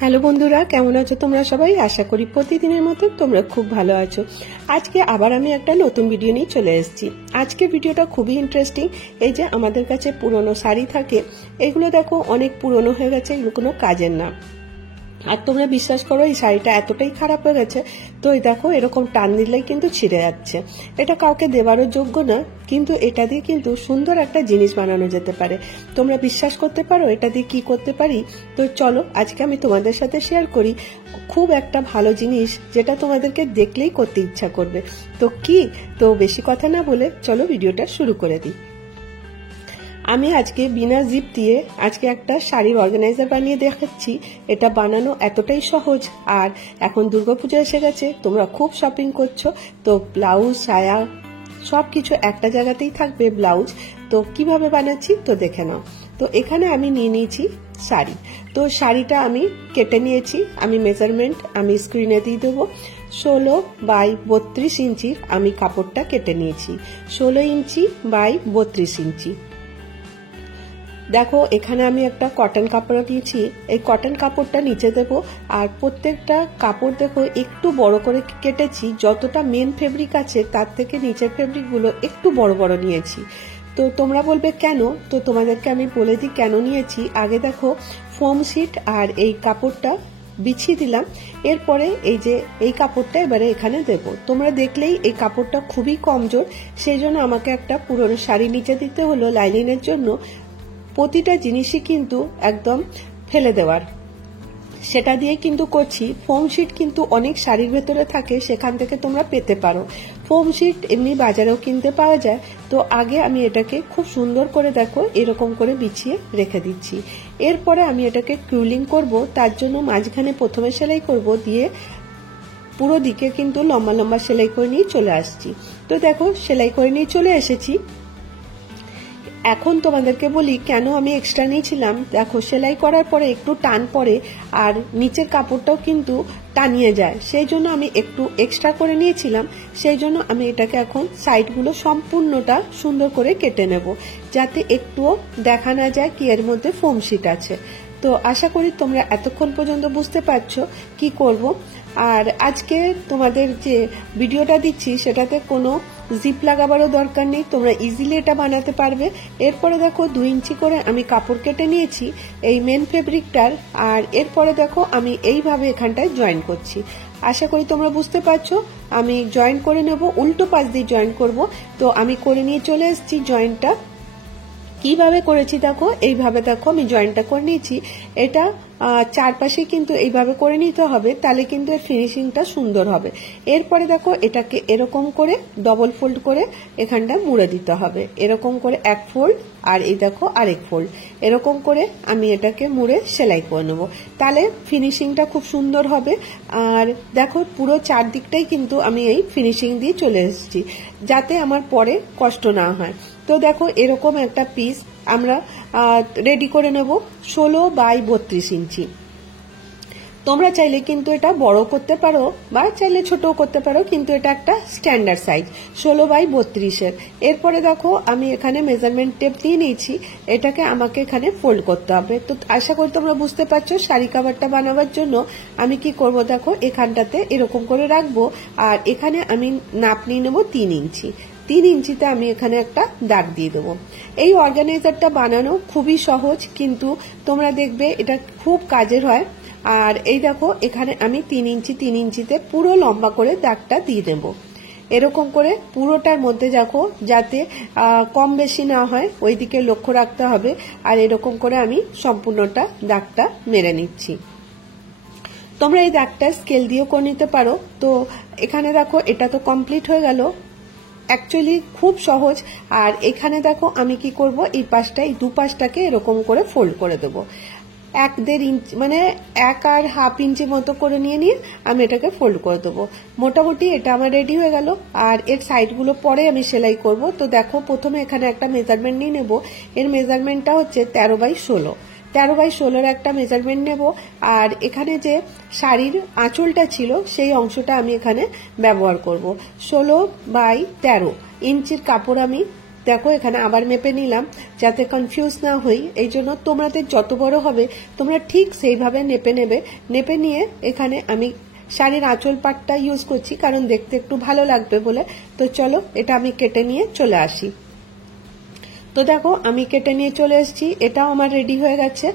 Hello বন্ধুরা, কেমন আছো তোমরা সবাই? আশা করি প্রতিদিনের মতো তোমরা খুব ভালো আছো। আজকে আবার আমি একটা নতুন ভিডিও নিয়ে চলে এসেছি। আজকে ভিডিওটা খুবই ইন্টারেস্টিং। এই যে আমাদের কাছে পুরনো শাড়ি থাকে, এগুলো দেখো অনেক পুরনো হয়ে গেছে, এগুলো কোনো কাজের না। আর তোমরা বিশ্বাস করো, এই শাড়িটা এতটাই খারাপ হয়ে গেছে, তো এই দেখো এরকম টান দিলেই কিন্তু ছিঁড়ে যাচ্ছে। এটা কাউকে দেওয়ারও যোগ্য না, কিন্তু এটা দিয়ে কিন্তু সুন্দর একটা জিনিস বানানো যেতে পারে। তোমরা বিশ্বাস করতে পারো এটা দিয়ে কি করতে পারি? তো চলো আজকে আমি তোমাদের সাথে শেয়ার করি খুব একটা ভালো জিনিস, যেটা তোমাদেরকে দেখলেই করতে ইচ্ছা করবে। তো কি, তো বেশি কথা না বলে চলো ভিডিওটা শুরু করে দিই। আমি আজকে বিনা জিপ দিয়ে আজকে একটা শাড়ির অর্গানাইজার বানিয়ে দেখাচ্ছি। এটা বানানো এতটাই সহজ। আর এখন দুর্গাপূজা এসে গেছে, তোমরা খুব শপিং করছো, তো ব্লাউজ, সায়া সবকিছু একটা জায়গাতেই থাকবে। ব্লাউজ তো কিভাবে বানাচ্ছি তো দেখে নাও। তো এখানে আমি নিয়ে নিয়েছি শাড়ি। তো শাড়িটা আমি কেটে নিয়েছি। আমি মেজারমেন্ট আমি স্ক্রিনে দিয়ে দেবো। 16x32 ইঞ্চি আমি কাপড়টা কেটে নিয়েছি। 16 ইঞ্চি বাই 32 ইঞ্চি। দেখো এখানে আমি একটা কটন কাপড় দিয়েছি। এই কটন কাপড়টা নিচে দেবো। আর প্রত্যেকটা কাপড় দেখো একটু বড় করে কেটেছি। যতটা মেন ফেব্রিক আছে তার থেকে নিচের ফেব্রিকগুলো একটু বড় বড় নিয়েছি। তো তোমরা বলবে কেন, তো তোমাদেরকে আমি বলে দিই কেন নিয়েছি। আগে দেখো ফোম শিট আর এই কাপড়টা বিছিয়ে দিলাম। এরপরে এই যে এই কাপড়টা এবারে এখানে দেব। তোমরা দেখলেই এই কাপড়টা খুবই কমজোর, সেই জন্য আমাকে একটা পুরনো শাড়ি নিচে দিতে হলো লাইনিংয়ের জন্য। প্রতিটা জিনিসই কিন্তু একদম ফেলে দেওয়ার, সেটা দিয়ে কিন্তু করছি। ফোম শিট কিন্তু অনেক শাড়ির ভেতরে থাকে, সেখান থেকে তোমরা পেতে পারো। ফোম শিট এমনি বাজারেও কিনতে পাওয়া যায়। তো আগে আমি এটাকে খুব সুন্দর করে দেখো এরকম করে বিছিয়ে রেখে দিচ্ছি। এরপরে আমি এটাকে কিউলিং করব। তার জন্য মাঝখানে প্রথমে সেলাই করব, দিয়ে পুরো দিকে কিন্তু লম্বা লম্বা সেলাই করে নিয়ে চলে আসছি। তো দেখো সেলাই করে নিয়ে চলে এসেছি। এখন তোমাদেরকে বলি কেন আমি এক্সট্রা নিয়েছিলাম। দেখো সেলাই করার পরে একটু টান পড়ে, আর নিচের কাপড়টাও কিন্তু টানিয়ে যায়, সেই জন্য আমি একটু এক্সট্রা করে নিয়েছিলাম। সেই জন্য আমি এটাকে এখন সাইডগুলো সম্পূর্ণটা সুন্দর করে কেটে নেব, যাতে একটুও দেখা না যায় কি এর মধ্যে ফোম শিট আছে। তো আশা করি তোমরা এতক্ষণ পর্যন্ত বুঝতে পারছো কি করব। আর আজকে তোমাদের যে ভিডিওটা দিচ্ছি সেটাতে কোনো জিপ লাগাবারও দরকার নেই, তোমরা ইজিলি এটা বানাতে পারবে। এরপরে দেখো 2 ইঞ্চি করে আমি কাপড় কেটে নিয়েছি এই মেন ফেব্রিকটার। আর এরপরে দেখো আমি এইভাবে এখানটায় জয়েন করছি। আশা করি তোমরা বুঝতে পারছো। আমি জয়েন করে নেব, উল্টো পাশ দিয়ে জয়েন করব। তো আমি করে নিয়ে চলে এসেছি জয়েন্টটা। কিভাবে করেছি দেখো, এইভাবে দেখো আমি জয়েন্টটা করে নিয়েছি। এটা চারপাশে কিন্তু এইভাবে করে নিতে হবে, তাহলে কিন্তু এর ফিনিশিংটা সুন্দর হবে। এরপরে দেখো এটাকে এরকম করে ডবল ফোল্ড করে এখানটা মুড়ে দিতে হবে। এরকম করে এক ফোল্ড, আর এই দেখো আরেক ফোল্ড, এরকম করে আমি এটাকে মুড়ে সেলাই করে নেব, তাহলে ফিনিশিংটা খুব সুন্দর হবে। আর দেখো পুরো চারদিকটাই কিন্তু আমি এই ফিনিশিং দিয়ে চলে এসেছি, যাতে আমার পরে কষ্ট না হয়। তো দেখো এরকম একটা পিস আমরা রেডি করে নেব 16x32 ইঞ্চি। তোমরা চাইলে কিন্তু এটা বড় করতে পারো বা চাইলে ছোটও করতে পারো, কিন্তু এটা একটা স্ট্যান্ডার্ড সাইজ 16x32 এর। এরপরে দেখো আমি এখানে মেজারমেন্ট টেপ দিয়ে নিয়েছি, এটাকে আমাকে এখানে ফোল্ড করতে হবে। তো আশা করি তোমরা বুঝতে পারছো শাড়ি কাভারটা বানাবার জন্য আমি কি করব। দেখো এখানটাতে এরকম করে রাখবো, আর এখানে আমি নাপ নিয়ে নেবো 3 ইঞ্চি। 3 ইঞ্চিতে আমি এখানে একটা দাগ দিয়ে দেবো। এই অর্গানাইজারটা বানানো খুবই সহজ, কিন্তু তোমরা দেখবে এটা খুব কাজের হয়। আর এই দেখো এখানে আমি 3 ইঞ্চি 3 ইঞ্চিতে পুরো লম্বা করে দাগটা দিয়ে দেবো। এরকম করে পুরোটার মধ্যে দেখো যাতে কম বেশি না হয়, ওইদিকে লক্ষ্য রাখতে হবে। আর এরকম করে আমি সম্পূর্ণটা দাগটা মেরে নিচ্ছি। তোমরা এই দাগটা স্কেল দিয়েও করে নিতে পারো। তো এখানে দেখো এটা তো কমপ্লিট হয়ে গেল। অ্যাকচুয়ালি খুব সহজ। আর এখানে দেখো আমি কি করব, এই পাশটা এই দুপাশটাকে এরকম করে ফোল্ড করে দেবো। 1.5 ইঞ্চি মানে 1 আর হাফ ইঞ্চি মতো করে নিয়ে আমি এটাকে ফোল্ড করে দেবো। মোটামুটি এটা আমার রেডি হয়ে গেল। আর এর সাইডগুলো পরে আমি সেলাই করব। তো দেখো প্রথমে এখানে একটা মেজারমেন্ট নিয়ে নেব। এর মেজারমেন্টটা হচ্ছে 13x16। 13x16 একটা মেজারমেন্ট নেব। আর এখানে যে শাড়ির আঁচলটা ছিল সেই অংশটা আমি এখানে ব্যবহার করব। 16x13 ইঞ্চির কাপড় আমি দেখো এখানে আবার মেপে নিলাম যাতে কনফিউজ না হই, এই জন্য তোমাদের যত বড় হবে তোমরা ঠিক সেইভাবে নেপে নিয়ে এখানে আমি শাড়ির আঁচল পাটটা ইউজ করছি কারণ দেখতে একটু ভালো লাগবে বলে। তো চলো এটা আমি কেটে নিয়ে চলে আসি। তো দেখো আমি কেটে নিয়ে চলে এসেছি, এটাও আমার রেডি হয়ে গেছে।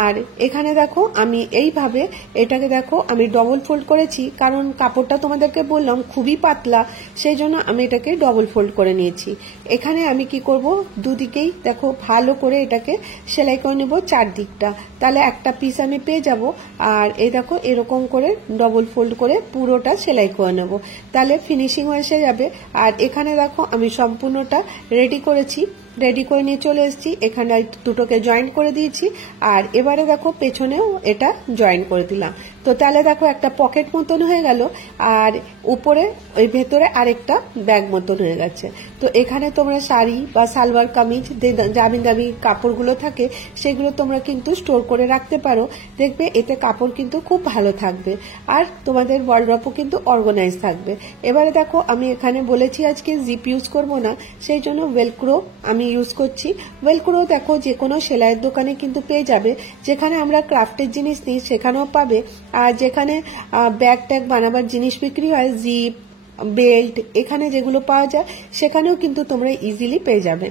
আর এখানে দেখো আমি এইভাবে এটাকে দেখো আমি ডবল ফোল্ড করেছি কারণ কাপড়টা তোমাদেরকে বললাম খুবই পাতলা, সেই জন্য আমি এটাকে ডবল ফোল্ড করে নিয়েছি। এখানে আমি কি করব, দুদিকেই দেখো ভালো করে এটাকে সেলাই করে নেব চারদিকটা, তাহলে একটা পিস আমি পেয়ে যাব। আর এই দেখো এরকম করে ডবল ফোল্ড করে পুরোটা সেলাই করে নেব, তাহলে ফিনিশিং এসে যাবে। আর এখানে দেখো আমি সম্পূর্ণটা রেডি করেছি, রেডি করে নিয়ে চলে এসেছি। এখানে দুটোকে জয়েন্ট করে দিয়েছি আর এবারে দেখো পেছনেও এটা জয়েন্ট করে দিলাম। তো তাহলে দেখো একটা পকেট মতন হয়ে গেল আর উপরে ওই ভেতরে আরেকটা ব্যাগ মতন হয়ে গেছে। তো এখানে তোমরা শাড়ি বা সালোয়ার কামিজ দামি দামি কাপড়গুলো থাকে সেগুলো তোমরা কিন্তু স্টোর করে রাখতে পারো, দেখবে এতে কাপড় কিন্তু খুব ভালো থাকবে আর তোমাদের ওয়ার্ডরোবও কিন্তু অর্গানাইজ থাকবে। এবারে দেখো আমি এখানে বলেছি আজকে জিপ ইউজ করব না, সেই জন্য ওয়েলক্রো আমি ইউজ করছি। ওয়েলক্রো দেখো যে কোনো সেলাইয়ের দোকানে কিন্তু পেয়ে যাবে, যেখানে আমরা ক্রাফটের জিনিস নিই সেখানেও পাবে। আর যেখানে ব্যাগ ট্যাগ বানাবার জিনিস বিক্রি হয়, জিপ বেল্ট এখানে যেগুলো পাওয়া যায় সেখানেও কিন্তু তোমরা ইজিলি পেয়ে যাবে।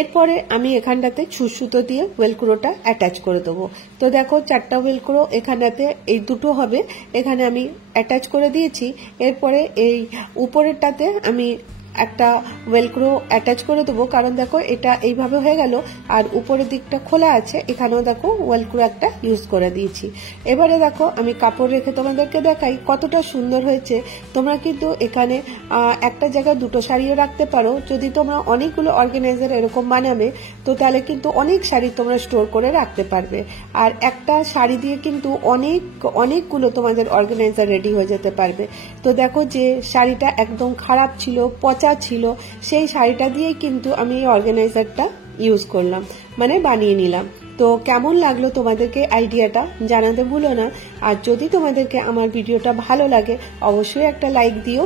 এরপরে আমি এখানটাতে সুতো দিয়ে ওয়েলক্রোটা অ্যাটাচ করে দেবো। তো দেখো চারটা ওয়েলক্রো এখানটাতে এই দুটো হবে, এখানে আমি অ্যাটাচ করে দিয়েছি। এরপরে এই উপরেরটাতে আমি একটা ওয়েলক্রো অ্যাটাচ করে দেবো কারণ দেখো এটা এইভাবে হয়ে গেল আর উপরের দিকটা খোলা আছে, এখানেও দেখো ওয়েলক্রো একটা ইউজ করে দিয়েছি। এবারে দেখো আমি কাপড় রেখে তোমাদেরকে দেখাই কতটা সুন্দর হয়েছে। তোমরা কিন্তু এখানে একটা জায়গায় দুটো শাড়িও রাখতে পারো, যদি তোমরা অনেকগুলো অর্গানাইজার এরকম বানাবে তো তাহলে কিন্তু অনেক শাড়ি তোমরা স্টোর করে রাখতে পারবে। আর একটা শাড়ি দিয়ে কিন্তু অনেকগুলো তোমাদের অর্গানাইজার রেডি হয়ে যেতে পারবে। তো দেখো যে শাড়িটা একদম খারাপ ছিল, পচা ছিল, সেই শাড়িটা দিয়েই কিন্তু আমি এই অর্গানাইজারটা ইউজ করলাম, মানে বানিয়ে নিলাম। তো কেমন লাগলো তোমাদেরকে আইডিয়াটা জানাতে ভুলো না। আর যদি তোমাদেরকে আমার ভিডিওটা ভালো লাগে অবশ্যই একটা লাইক দিও।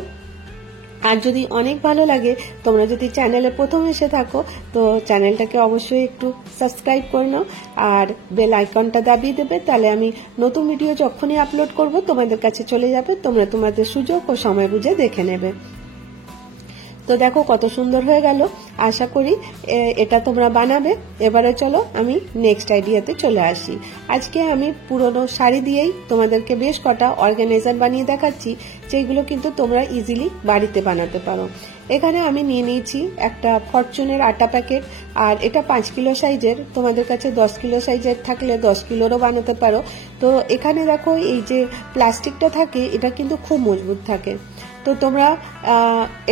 আর যদি অনেক ভালো লাগে, তোমরা যদি চ্যানেলে প্রথম এসে থাকো তো চ্যানেলটাকে অবশ্যই একটু সাবস্ক্রাইব করে নাও আর বেল আইকনটা দাবিয়ে দেবে, তাহলে আমি নতুন ভিডিও যখনই আপলোড করব তোমাদের কাছে চলে যাবে, তোমরা তোমাদের সুযোগ ও সময় বুঝে দেখে নেবে। তো দেখো কত সুন্দর হয়ে গেল, আশা করি এটা তোমরা বানাবে। এবারে চলো আমি নেক্সট আইডিয়াতে চলে আসি। আজকে আমি পুরনো শাড়ি দিয়েই তোমাদেরকে বেশ কটা অর্গানাইজার বানিয়ে দেখাচ্ছি, যেগুলো কিন্তু তোমরা ইজিলি বাড়িতে বানাতে পারো। এখানে আমি নিয়ে নিয়েছি একটা ফরচুনের আটা প্যাকেট, আর এটা 5 কিলো সাইজের, তোমাদের কাছে 10 কিলো সাইজের থাকলে 10 কিলোরও বানাতে পারো। তো এখানে দেখো এই যে প্লাস্টিকটা থাকে এটা কিন্তু খুব মজবুত থাকে, তো তোমরা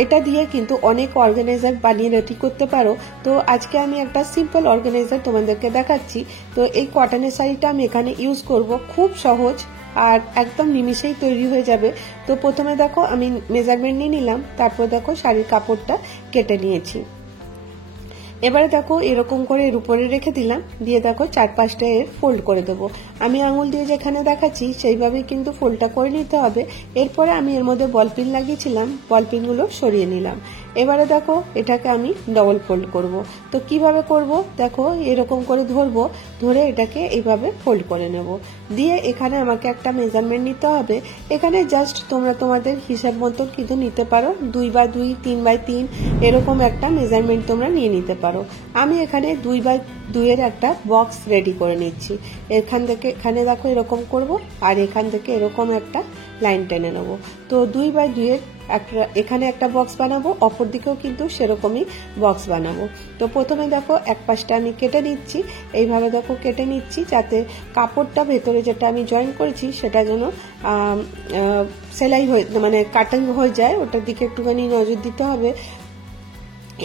এটা দিয়ে কিন্তু অনেক অর্গানাইজার বানিয়ে রেডি করতে পারো। তো আজকে আমি একটা সিম্পল অর্গানাইজার তোমাদেরকে দেখাচ্ছি। তো এই কটনের শাড়িটা আমি এখানে ইউজ করব, খুব সহজ আর একদম নিমিষেই তৈরি হয়ে যাবে। তো প্রথমে দেখো আমি মেজারমেন্ট নিয়ে নিলাম, তারপর দেখো শাড়ির কাপড়টা কেটে নিয়েছি। এবারে দেখো এরকম করে এর উপরে রেখে দিলাম, দিয়ে দেখো 4-5টা এর ফোল্ড করে দেবো। আমি আঙুল দিয়ে যেখানে দেখাচ্ছি সেইভাবেই কিন্তু ফোল্ডটা করে নিতে হবে। এরপরে আমি এর মধ্যে বলপিন লাগিয়েছিলাম, বলপিনগুলো সরিয়ে নিলাম। এবারে দেখো এটাকে আমি ডবল ফোল্ড করব। তো কিভাবে করব দেখো, এরকম করে ধরবো, ধরে এটাকে এইভাবে ফোল্ড করে নেব। দিয়ে এখানে আমাকে একটা মেজারমেন্ট নিতে হবে। এখানে জাস্ট তোমরা তোমাদের হিসাব মতো কিন্তু নিতে পারো, 2x2, 3x3 এরকম একটা মেজারমেন্ট তোমরা নিয়ে নিতে পারো। আমি এখানে 2x2 এর একটা বক্স রেডি করে নিচ্ছি। এখান থেকে এখানে দেখো এরকম করব আর এখান থেকে এরকম একটা লাইন টেনে নেব। তো 2x2 এর এখানে একটা বক্স বানাবো, অপর দিকেও কিন্তু সেরকমই বক্স বানাবো। তো প্রথমে দেখো এক পাশটা আমি কেটে নিচ্ছি, এইভাবে দেখো কেটে নিচ্ছি যাতে কাপড়টা ভেতরে যেটা আমি জয়েন করেছি সেটা যেন সেলাই হয়ে মানে কাটিং হয়ে যায়, ওটার দিকে একটুখানি নজর দিতে হবে।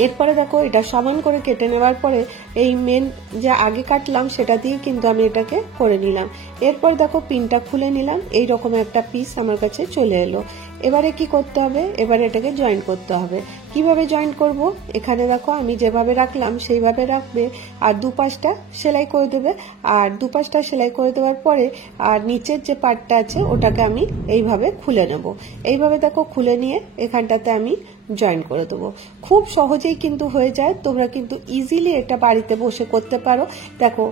এরপরে দেখো এটা সমান করে কেটে নেওয়ার পরে এই মেন যা আগে কাটলাম সেটা দিয়ে কিন্তু আমি এটাকে করে নিলাম। এরপর দেখো পিনটা খুলে নিলাম, এই রকম একটা পিস আমার কাছে চলে এলো। এবারে কি করতে হবে, এবারে এটাকে জয়েন করতে হবে। কিভাবে জয়েন করব, এখানে দেখো আমি যেভাবে রাখলাম সেইভাবে রাখবে আর দুপাশটা সেলাই করে দেবে। আর দুপাশটা সেলাই করে দেওয়ার পরে আর নিচের যে পার্টটা আছে ওটাকে আমি এইভাবে খুলে নেব। এইভাবে দেখো খুলে নিয়ে এখানটাতে আমি জয়েন করে দেবো। খুব সহজেই কিন্তু হয়ে যায়, তোমরা কিন্তু ইজিলি এটা বাড়িতে বসে করতে পারো। দেখো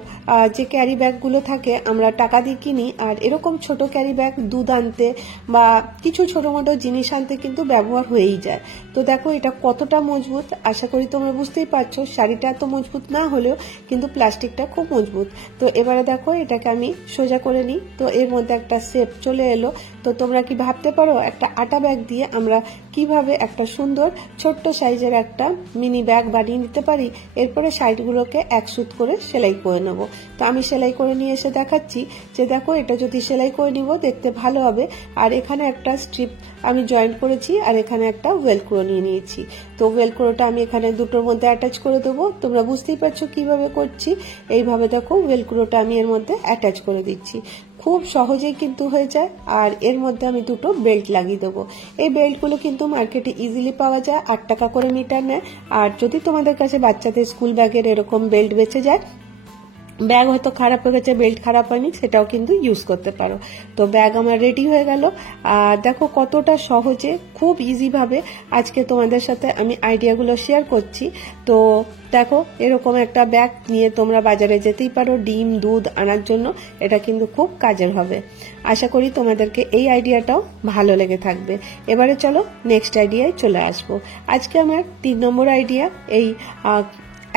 যে ক্যারি ব্যাগগুলো থাকে আমরা টাকা দিয়ে কিনি, আর এরকম ছোট ক্যারি ব্যাগ দুধ আনতে বা কিছু ছোটো মোটো জিনিস আনতে কিন্তু ব্যবহার হয়েই যায়। তো দেখো এটা কতটা মজবুত, আশা করি তোমরা বুঝতেই পারছো। শাড়িটা এত মজবুত না হলেও কিন্তু প্লাস্টিকটা খুব মজবুত। তো এবারে দেখো এটাকে আমি সোজা করে নিই, তো এর মধ্যে একটা শেপ চলে এলো। তো তোমরা কি ভাবতে পারো একটা আটা ব্যাগ দিয়ে আমরা কিভাবে একটা সুন্দর ছোট্ট সাইজের একটা মিনি ব্যাগ বানিয়ে নিতে পারি। এরপরে সাইডগুলোকে এক সুত করে সেলাই করে নেব। তো আমি সেলাই করে নিয়ে এসে দেখাচ্ছি যে দেখো এটা যদি সেলাই করে নিব দেখতে ভালো হবে। আর এখানে একটা স্ট্রিপ আমি জয়েন্ট করেছি, আর এখানে একটা ওয়েলক্রো নিয়ে নিয়েছি। তো ওয়েলক্রোটা আমি এখানে দুটোর মধ্যে অ্যাটাচ করে দেবো। তোমরা বুঝতেই পারছো কিভাবে করছি। এইভাবে দেখো ওয়েলক্রোটা আমি এর মধ্যে অ্যাটাচ করে দিচ্ছি। খুব সহজেই কিন্তু হয়ে যায়। আর এর মধ্যে আমি দুটো বেল্ট লাগিয়ে দেবো। এই বেল্টগুলো কিন্তু মার্কেটে ইজিলি পাওয়া যায়, 8 টাকা করে মিটার নেয়। আর যদি তোমাদের কাছে বাচ্চাদের স্কুল ব্যাগের এরকম বেল্ট বেঁচে যায়, ব্যাগ হয়তো খারাপ হয়ে গেছে, বেল্ট খারাপ হয়নি, সেটাও কিন্তু ইউজ করতে পারো। তো ব্যাগ আমার রেডি হয়ে গেল। আর দেখো কতটা সহজে খুব ইজিভাবে আজকে তোমাদের সাথে আমি আইডিয়াগুলো শেয়ার করছি। তো দেখো এরকম একটা ব্যাগ নিয়ে তোমরা বাজারে যেতেই পারো ডিম দুধ আনার জন্য। এটা কিন্তু খুব কাজের হবে। আশা করি তোমাদেরকে এই আইডিয়াটাও ভালো লেগে থাকবে। এবারে চলো নেক্সট আইডিয়ায় চলে আসবো। আজকে আমার 3 নম্বর আইডিয়া, এই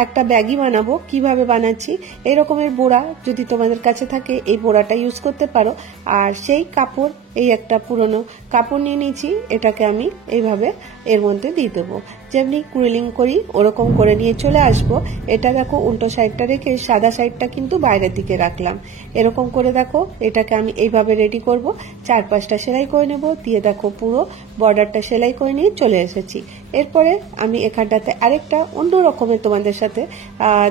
একটা ব্যাগই বানাবো। কিভাবে বানাচ্ছি, এই রকমের বোড়া যদি তোমাদের কাছে থাকে এই বোড়াটা ইউজ করতে পারো। আর সেই কাপড়, এই একটা পুরনো কাপড় নিয়ে নিয়েছি, এটাকে আমি এইভাবে এর মধ্যে দিয়ে দেবো। যেমনি কুইলিং করি ওরকম করে নিয়ে চলে আসবো। এটা দেখো উল্টো সাইডটা রেখে সাদা সাইডটা কিন্তু বাইরের দিকে রাখলাম। এরকম করে দেখো এটাকে আমি এইভাবে রেডি করব। 4-5টা সেলাই করে নেব, দিয়ে দেখো পুরো বর্ডারটা সেলাই করে নিয়ে চলে এসেছি। এরপরে আমি এখানটাতে আরেকটা অন্য রকমের তোমাদের সাথে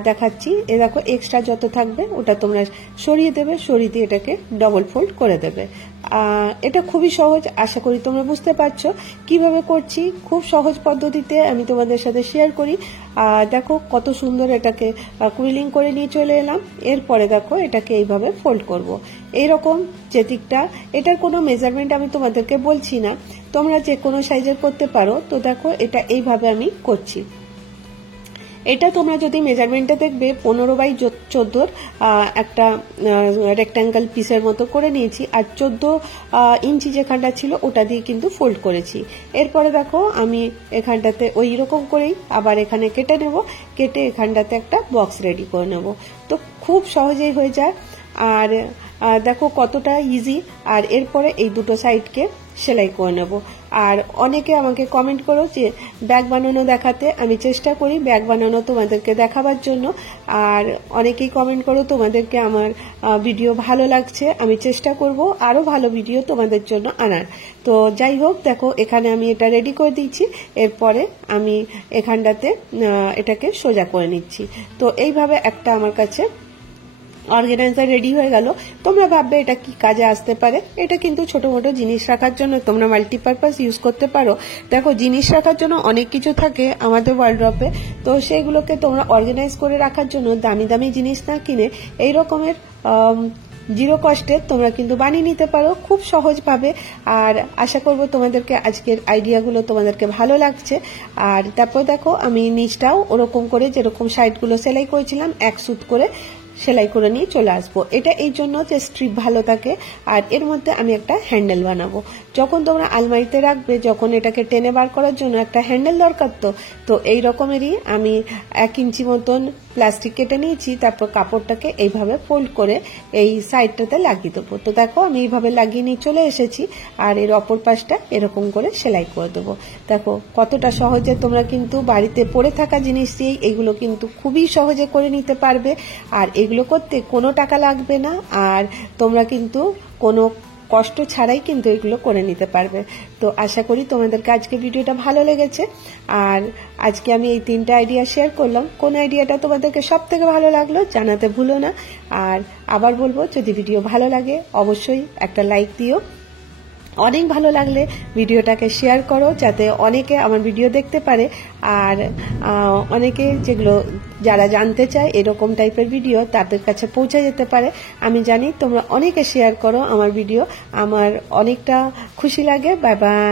দেখাচ্ছি। এ দেখো এক্সট্রা যত থাকবে ওটা তোমরা সরিয়ে দেবে, সরিয়ে দিয়ে এটাকে ডবল ফোল্ড করে দেবে। এটা খুবই সহজ, আশা করি তোমরা বুঝতে পারছো কিভাবে করছি। খুব সহজ পদ্ধতিতে আমি তোমাদের সাথে শেয়ার করি। দেখো কত সুন্দর এটাকে কুইলিং করে নিয়ে চলে এলাম। এরপরে দেখো এটাকে এইভাবে ফোল্ড করব। এইরকম যে দিকটা, এটার কোনো মেজারমেন্ট আমি তোমাদেরকে বলছি না, তোমরা যে কোনো সাইজের করতে পারো। তো দেখো এটা এইভাবে আমি করছি। এটা তোমরা যদি মেজারমেন্টে দেখবে 15x14 একটা রেক্ট্যাঙ্গেল পিসের মতো করে নিয়েছি। আর 14 ইঞ্চি যেখানটা ছিল ওটা দিয়ে কিন্তু ফোল্ড করেছি। এরপরে দেখো আমি এখানটাতে ওই রকম করেই আবার এখানে কেটে নেব, কেটে এখানটাতে একটা বক্স রেডি করে নেব। তো খুব সহজেই হয়ে যায়। আর দেখো কতটা ইজি। আর এরপরে এই দুটো সাইডকে সেলাই করে নেব। আর অনেকে আমাকে কমেন্ট করো যে ব্যাগ বানানো দেখাতে, আমি চেষ্টা করি ব্যাগ বানানো তোমাদেরকে দেখাবার জন্য। আর অনেকেই কমেন্ট করো তোমাদেরকে আমার ভিডিও ভালো লাগছে, আমি চেষ্টা করব আরো ভালো ভিডিও তোমাদের জন্য আনার। তো যাই হোক দেখো এখানে আমি এটা রেডি করে দিচ্ছি। এরপরে আমি এখানটাতে এটাকে সোজা করে নিচ্ছি। তো এইভাবে একটা আমার কাছে অর্গানাইজার রেডি হয়ে গেল। তোমরা ভাববে এটা কি কাজে আসতে পারে। এটা কিন্তু ছোট মোটো জিনিস রাখার জন্য তোমরা মাল্টিপারপাস ইউজ করতে পারো। দেখো জিনিস রাখার জন্য অনেক কিছু থাকে আমাদের ওয়ার্ড্রপে, তো সেগুলোকে তোমরা অর্গানাইজ করে রাখার জন্য দামি দামি জিনিস না কিনে এই রকমের জিরো কস্টে তোমরা কিন্তু বানিয়ে নিতে পারো খুব সহজভাবে। আর আশা করব তোমাদেরকে আজকের আইডিয়াগুলো তোমাদেরকে ভালো লাগছে। আর তারপর দেখো আমি নিচটাও ওরকম করে যেরকম সাইডগুলো সেলাই করেছিলাম এক সুত করে সেলাই করে নিয়ে চলে আসবো। এটা এই জন্য যে স্ট্রিপ ভালো থাকে। আর এর মধ্যে আমি একটা হ্যান্ডেল বানাবো। যখন তোমরা আলমারিতে রাখবে, যখন এটাকে টেনে বার করার জন্য একটা হ্যান্ডেল দরকার। তো এই রকমেরই আমি 1 ইঞ্চি মতন প্লাস্টিক কেটে নিয়েছি। তারপর কাপড়টাকে এইভাবে ফোল্ড করে এই সাইডটাতে লাগিয়ে দেবো। তো দেখো আমি এইভাবে লাগিয়ে নিয়ে চলে এসেছি। আর এর অপর পাশটা এরকম করে সেলাই করে দেবো। দেখো কতটা সহজে তোমরা কিন্তু বাড়িতে পড়ে থাকা জিনিস দিয়েই এগুলো কিন্তু খুবই সহজে করে নিতে পারবে। আর এগুলো করতে কোনো টাকা লাগবে না, আর তোমরা কিন্তু কোনো কষ্ট ছাড়াই কিন্তু এগুলো করে নিতে পারবে। তো আশা করি তোমাদেরকে আজকে ভিডিওটা ভালো লেগেছে। আর আজকে আমি এই 3টা আইডিয়া শেয়ার করলাম। কোন আইডিয়াটা তোমাদেরকে সব থেকে ভালো লাগলো জানাতে ভুলো না। আর আবার বলবো, যদি ভিডিও ভালো লাগে অবশ্যই একটা লাইক দিও। অনেক ভালো লাগলে ভিডিওটাকে শেয়ার করো, যাতে অনেকে আমার ভিডিও দেখতে পারে। আর অনেকে যেগুলো যারা জানতে চায় এরকম টাইপের ভিডিও তাদের কাছে পৌঁছে যেতে পারে। আমি জানি তোমরা অনেকে শেয়ার করো আমার ভিডিও, আমার অনেকটা খুশি লাগে। Bye bye.